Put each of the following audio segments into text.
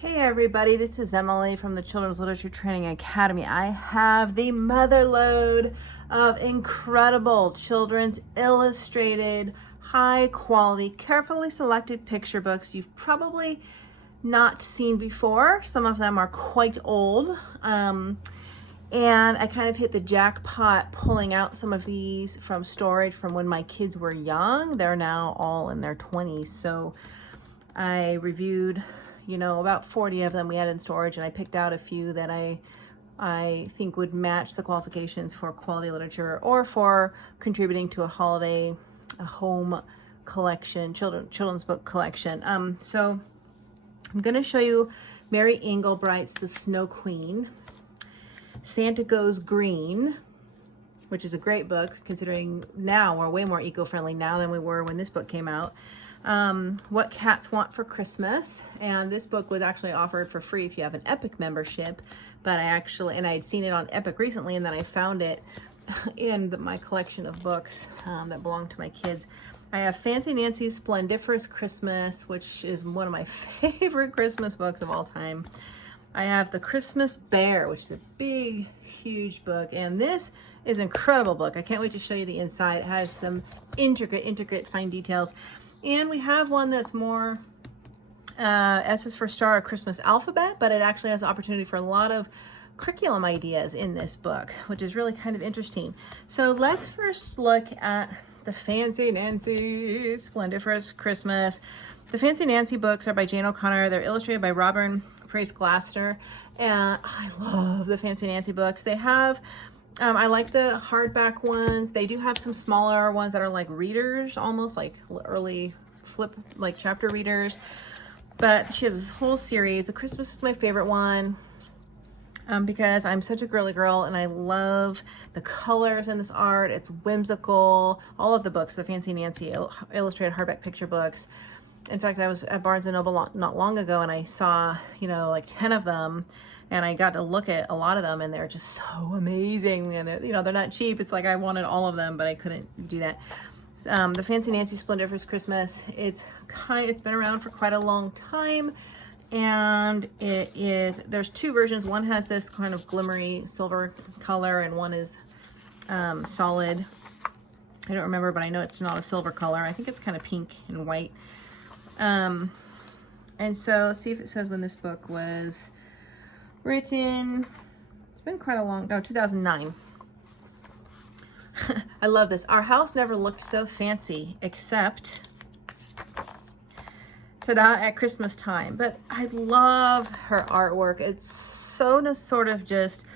Hey everybody, this is Emily from the Children's Literature Training Academy. I have the mother lode of incredible children's illustrated, high quality, carefully selected picture books you've probably not seen before. Some of them are quite old. And I kind of hit the jackpot pulling out some of these from storage from when my kids were young. They're now all in their 20s. So I reviewed, about 40 of them we had in storage, and I picked out a few that I think would match the qualifications for quality literature or for contributing to a home collection, children's book collection. So I'm going to show you Mary Engelbreit's The Snow Queen, Santa Goes Green, which is a great book considering now we're way more eco-friendly now than we were when this book came out. What Cats Want for Christmas, and this book was actually offered for free if you have an Epic membership, but I'd seen it on Epic recently, and then I found it in my collection of books that belong to my kids. I have Fancy Nancy's Splendiforous Christmas, which is one of my favorite Christmas books of all time. I have The Christmas Bear, which is a big, huge book, and this is an incredible book. I can't wait to show you the inside. It has some intricate fine details. And we have one that's more S is for Star, a Christmas alphabet, but it actually has the opportunity for a lot of curriculum ideas in this book, which is really kind of interesting. So let's first look at the Fancy Nancy Splendiferous Christmas. The Fancy Nancy books are by Jane O'Connor. They're illustrated by Robin Price Glaster, and I love the Fancy Nancy books. They have I like the hardback ones. They do have some smaller ones that are like readers, almost like early flip, like chapter readers. But she has this whole series. The Christmas is my favorite one because I'm such a girly girl and I love the colors in this art. It's whimsical. All of the books, the Fancy Nancy illustrated hardback picture books. In fact, I was at Barnes & Noble not long ago and I saw, like 10 of them. And I got to look at a lot of them, and they're just so amazing. And they're not cheap. It's like I wanted all of them, but I couldn't do that. The Fancy Nancy Splendiferous Christmas. It's been around for quite a long time, and there's two versions. One has this kind of glimmery silver color, and one is solid. I don't remember, but I know it's not a silver color. I think it's kind of pink and white. And so let's see if it says when this book was written. It's been quite a long, 2009. I love this. Our house never looked so fancy except ta-da at Christmas time. But I love her artwork. It's so sort of just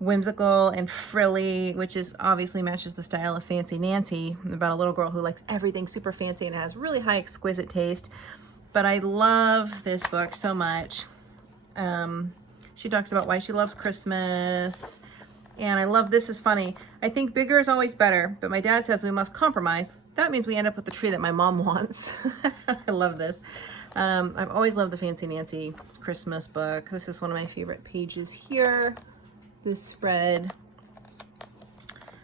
whimsical and frilly, which is obviously matches the style of Fancy Nancy, about a little girl who likes everything super fancy and has really high exquisite taste. But I love this book so much. She talks about why she loves Christmas. And I love this is funny. I think bigger is always better, but my dad says we must compromise. That means we end up with the tree that my mom wants. I love this. I've always loved the Fancy Nancy Christmas book. This is one of my favorite pages here. This spread.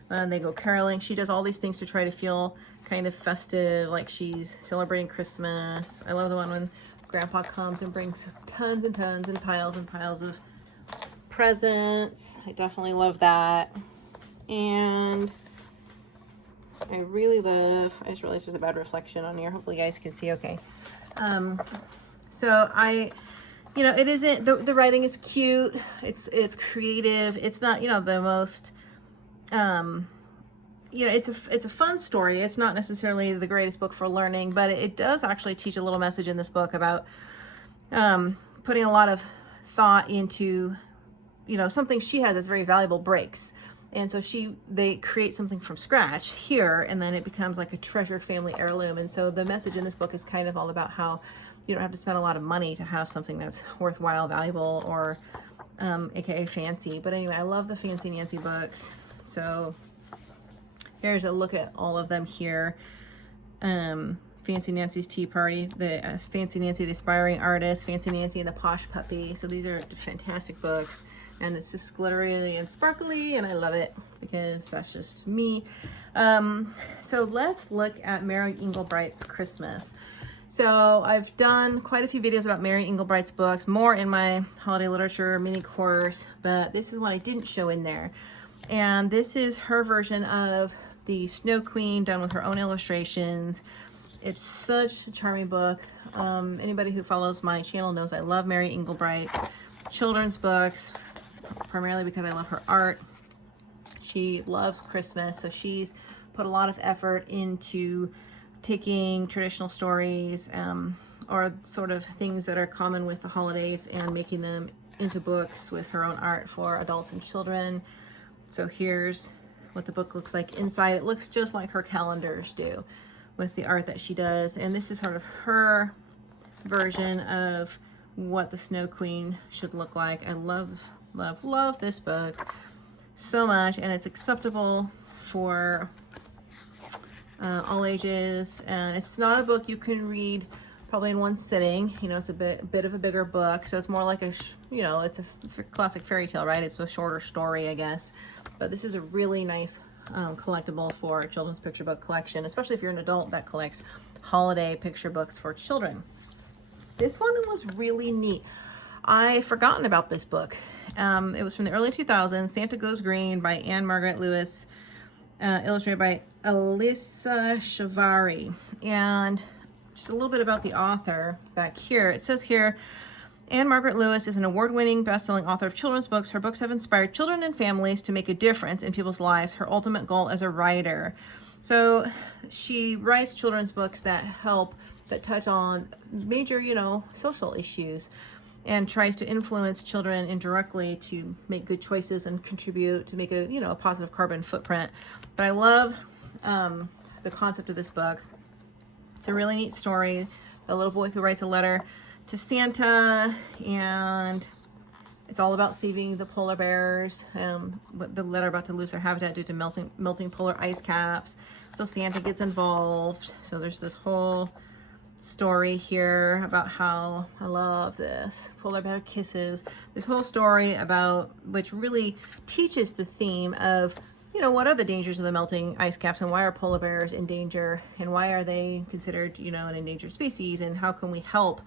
They go caroling. She does all these things to try to feel kind of festive, like she's celebrating Christmas. I love the one when Grandpa comes and brings tons and tons and piles of presents. I definitely love that. And I really love, I just realized there's a bad reflection on here. Hopefully you guys can see okay. So it isn't, the writing is cute. It's creative. It's not, the most, it's a fun story. It's not necessarily the greatest book for learning, but it does actually teach a little message in this book about putting a lot of thought into, something she has that's very valuable, breaks. And so they create something from scratch here, and then it becomes like a treasured family heirloom. And so the message in this book is kind of all about how you don't have to spend a lot of money to have something that's worthwhile, valuable, or aka fancy. But anyway, I love the Fancy Nancy books. So here's a look at all of them here. Fancy Nancy's Tea Party, the Fancy Nancy the Aspiring Artist, Fancy Nancy and the Posh Puppy. So these are fantastic books, and it's just glittery and sparkly, and I love it because that's just me. So let's look at Mary Engelbreit's Christmas. So I've done quite a few videos about Mary Engelbriet's books, more in my holiday literature mini course, but this is one I didn't show in there. And this is her version of the Snow Queen done with her own illustrations. It's such a charming book. Anybody who follows my channel knows I love Mary Engelbriet's children's books, primarily because I love her art. She loves Christmas, so she's put a lot of effort into taking traditional stories or sort of things that are common with the holidays and making them into books with her own art for adults and children. So here's what the book looks like inside. It looks just like her calendars do with the art that she does. And this is sort of her version of what the Snow Queen should look like. I love, love, love this book so much, and it's acceptable for all ages, and it's not a book you can read probably in one sitting. You know, it's a bit of a bigger book, so it's more like a, you know, it's a classic fairy tale, right? It's a shorter story, I guess. But this is a really nice collectible for a children's picture book collection, especially if you're an adult that collects holiday picture books for children. This one was really neat. I've forgotten about this book. It was from the early 2000s, Santa Goes Green by Anne Margaret Lewis, illustrated by Alyssa Chavari. And just a little bit about the author back here. It says here, Anne Margaret Lewis is an award-winning, best-selling author of children's books. Her books have inspired children and families to make a difference in people's lives. Her ultimate goal as a writer. So she writes children's books that touch on major, you know, social issues, and tries to influence children indirectly to make good choices and contribute to make a, you know, a positive carbon footprint. But I love the concept of this book. It's a really neat story. A little boy who writes a letter to Santa, and it's all about saving the polar bears. But the letter about to lose their habitat due to melting polar ice caps. So Santa gets involved. So there's this whole story here about how I love this polar bear kisses. This whole story about, which really teaches the theme of, you know, what are the dangers of the melting ice caps, and why are polar bears in danger, and why are they considered, you know, an endangered species, and how can we help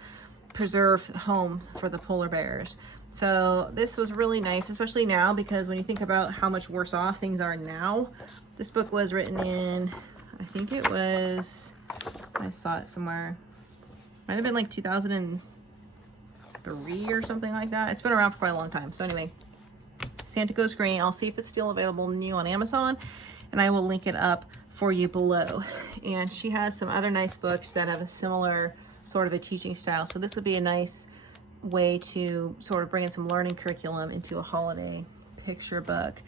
preserve home for the polar bears. So this was really nice, especially now, because when you think about how much worse off things are now. This book was written in, I think it was, I saw it somewhere, might have been like 2003 or something like that. It's been around for quite a long time. So anyway, Santa Goes Green. I'll see if it's still available new on Amazon, and I will link it up for you below. And she has some other nice books that have a similar sort of a teaching style. So this would be a nice way to sort of bring in some learning curriculum into a holiday picture book.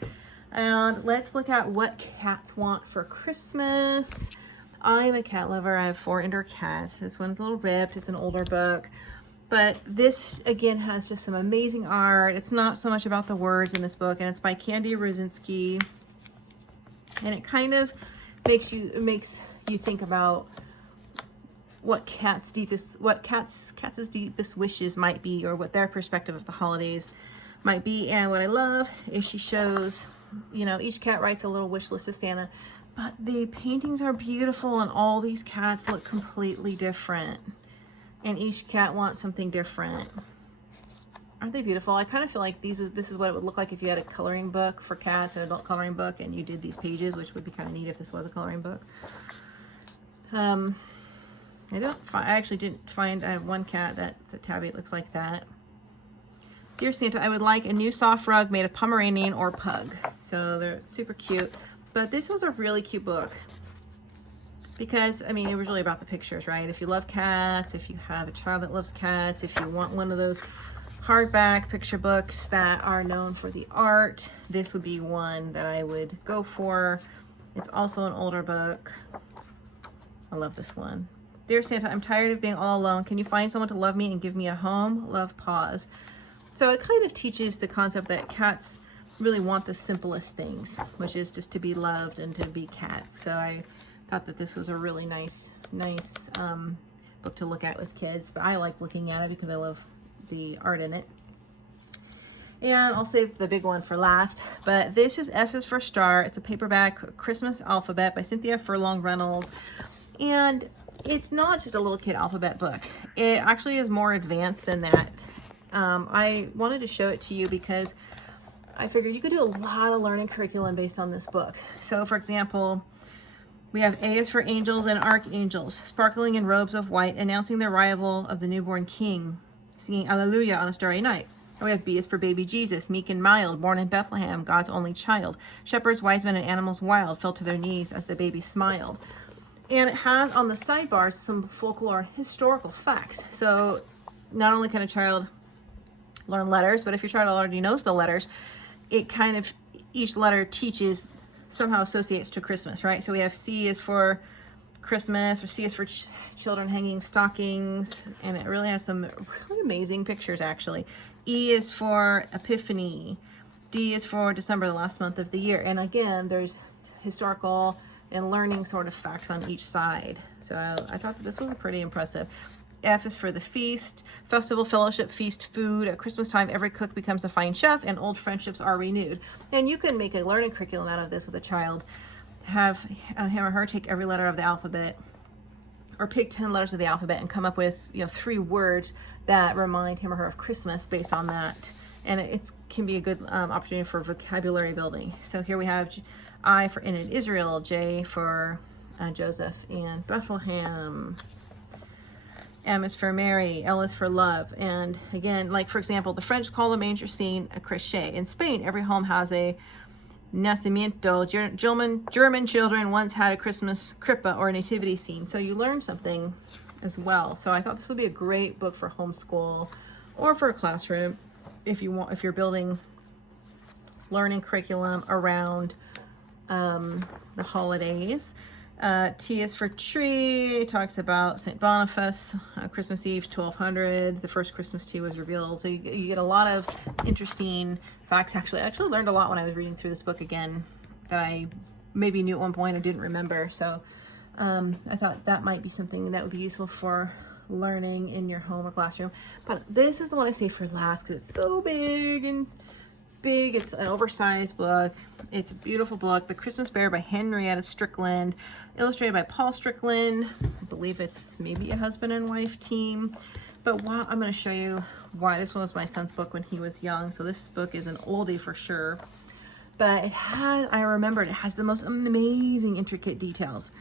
And let's look at what cats want for Christmas. I'm a cat lover. I have 4 indoor cats. This one's a little ripped. It's an older book. But this, again, has just some amazing art. It's not so much about the words in this book, and it's by Candy Rosinski. And it kind of makes you think about what cats' deepest wishes might be, or what their perspective of the holidays might be. And what I love is she shows, you know, each cat writes a little wish list to Santa. But the paintings are beautiful, and all these cats look completely different. And each cat wants something different. Aren't they beautiful? I kind of feel like this is what it would look like if you had a coloring book for cats, an adult coloring book, and you did these pages, which would be kind of neat if this was a coloring book. I actually didn't find, I have one cat that's a tabby. It looks like that. Dear Santa, I would like a new soft rug made of Pomeranian or Pug. So they're super cute. But this was a really cute book because, I mean, it was really about the pictures, right? If you love cats, if you have a child that loves cats, if you want one of those hardback picture books that are known for the art, this would be one that I would go for. It's also an older book. I love this one. Dear Santa, I'm tired of being all alone. Can you find someone to love me and give me a home? Love, Paws. So it kind of teaches the concept that cats really want the simplest things, which is just to be loved and to be cats. So I thought that this was a really nice book to look at with kids, but I like looking at it because I love the art in it. And I'll save the big one for last, but this is S is for Star. It's a paperback Christmas alphabet by Cynthia Furlong Reynolds. And it's not just a little kid alphabet book. It actually is more advanced than that. I wanted to show it to you because I figured you could do a lot of learning curriculum based on this book. So for example, we have A is for angels and archangels, sparkling in robes of white, announcing the arrival of the newborn king, singing Alleluia on a starry night. And we have B is for baby Jesus, meek and mild, born in Bethlehem, God's only child. Shepherds, wise men, and animals wild fell to their knees as the baby smiled. And it has on the sidebars some folklore and historical facts. So not only can a child learn letters, but if your child already knows the letters, it kind of, each letter teaches, somehow associates to Christmas, right? So we have C is for Christmas, or C is for children hanging stockings, and it really has some really amazing pictures actually. E is for Epiphany. D is for December, the last month of the year. And again, there's historical and learning sort of facts on each side. So I thought that this was pretty impressive. F is for the feast, festival, fellowship, feast, food. At Christmas time, every cook becomes a fine chef and old friendships are renewed. And you can make a learning curriculum out of this with a child. Have him or her take every letter of the alphabet, or pick 10 letters of the alphabet and come up with 3 words that remind him or her of Christmas based on that. And it can be a good opportunity for vocabulary building. So here we have I for in Israel, J for Joseph and Bethlehem. M is for Mary, L is for love. And again, like for example, the French call the manger scene a crèche. In Spain, every home has a nacimiento. German children once had a Christmas kripa or a nativity scene. So you learn something as well. So I thought this would be a great book for homeschool or for a classroom if you're building learning curriculum around the holidays. T is for tree. It talks about St. Boniface, Christmas Eve, 1200. The first Christmas tree was revealed. So you get a lot of interesting facts. Actually, I actually learned a lot when I was reading through this book again that I maybe knew at one point or didn't remember. So I thought that might be something that would be useful for learning in your home or classroom. But this is the one I save for last because it's so big and big. It's an oversized book. It's a beautiful book. The Christmas Bear by Henrietta Strickland, illustrated by Paul Strickland. I believe it's maybe a husband and wife team. But I'm going to show you why this one was my son's book when he was young. So this book is an oldie for sure. But it has, I remembered, it has the most amazing intricate details.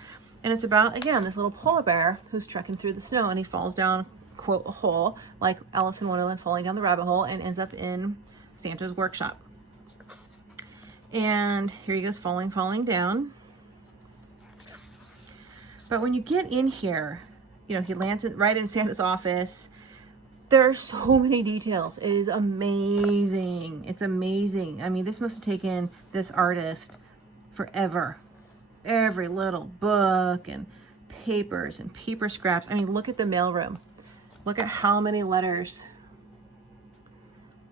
And it's about, again, this little polar bear who's trekking through the snow and he falls down, quote, a hole, like Alice in Wonderland falling down the rabbit hole, and ends up in Santa's workshop. And here he goes falling down. But when you get in here, he lands right in Santa's office. There are so many details. It is amazing. It's amazing. I mean, this must have taken this artist forever. Every little book and papers and paper scraps. I mean, look at the mailroom. Look at how many letters.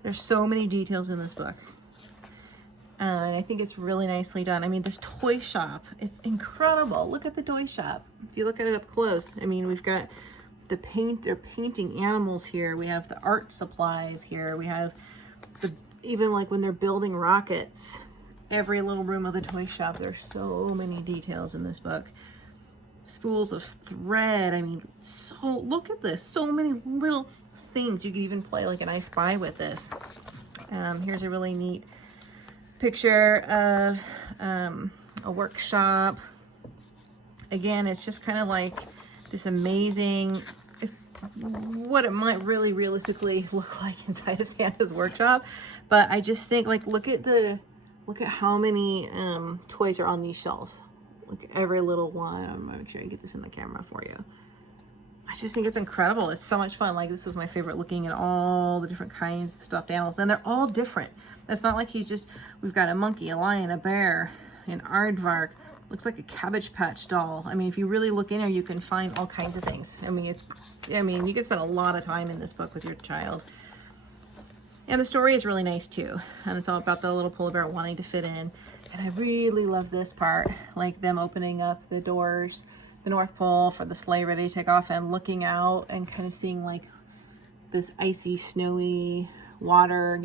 There's so many details in this book. And I think it's really nicely done. I mean, this toy shop, it's incredible. Look at the toy shop. If you look at it up close, I mean, we've got they're painting animals here. We have the art supplies here. We have even like when they're building rockets, every little room of the toy shop, there's so many details in this book. Spools of thread. I mean, look at this. So many little things. You could even play like an I Spy with this. Here's a really neat picture of a workshop. Again, it's just kind of like this amazing, what it might really realistically look like inside of Santa's workshop. But I just think, like, look at how many toys are on these shelves. Look at every little one. I'm gonna make sure I get this in the camera for you. I just think it's incredible. It's so much fun. Like, this was my favorite, looking at all the different kinds of stuffed animals. And they're all different. It's not like we've got a monkey, a lion, a bear, an aardvark. Looks like a Cabbage Patch doll. I mean, if you really look in here, you can find all kinds of things. I mean, you can spend a lot of time in this book with your child. And the story is really nice too. And it's all about the little polar bear wanting to fit in. And I really love this part, like them opening up the doors, the North Pole for the sleigh ready to take off, and looking out and kind of seeing like this icy, snowy water,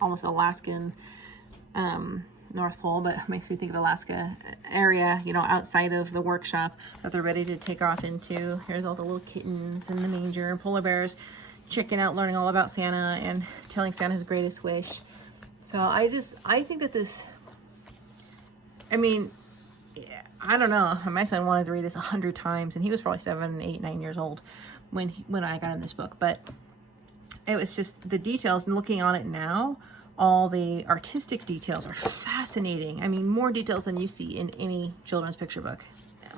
almost Alaskan North Pole, but it makes me think of Alaska area, you know, outside of the workshop that they're ready to take off into. Here's all the little kittens in the manger and polar bears checking out, learning all about Santa and telling Santa his greatest wish. So I think that this, I mean, I don't know. My son wanted to read this 100 times, and he was probably 7, 8, 9 years old when I got him this book. But it was just the details, and looking on it now, all the artistic details are fascinating. I mean, more details than you see in any children's picture book,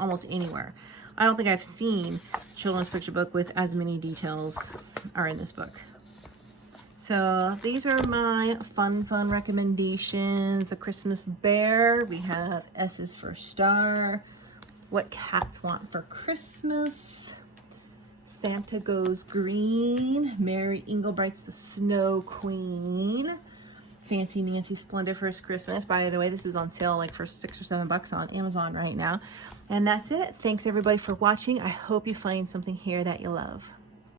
almost anywhere. I don't think I've seen a children's picture book with as many details are in this book. So these are my fun recommendations. The Christmas Bear. We have S's for Star. What Cats Want for Christmas. Santa Goes Green. Mary Engelbriet's The Snow Queen. Fancy Nancy Splendiforous Christmas. By the way, this is on sale like for $6 or $7 on Amazon right now. And that's it. Thanks everybody for watching. I hope you find something here that you love.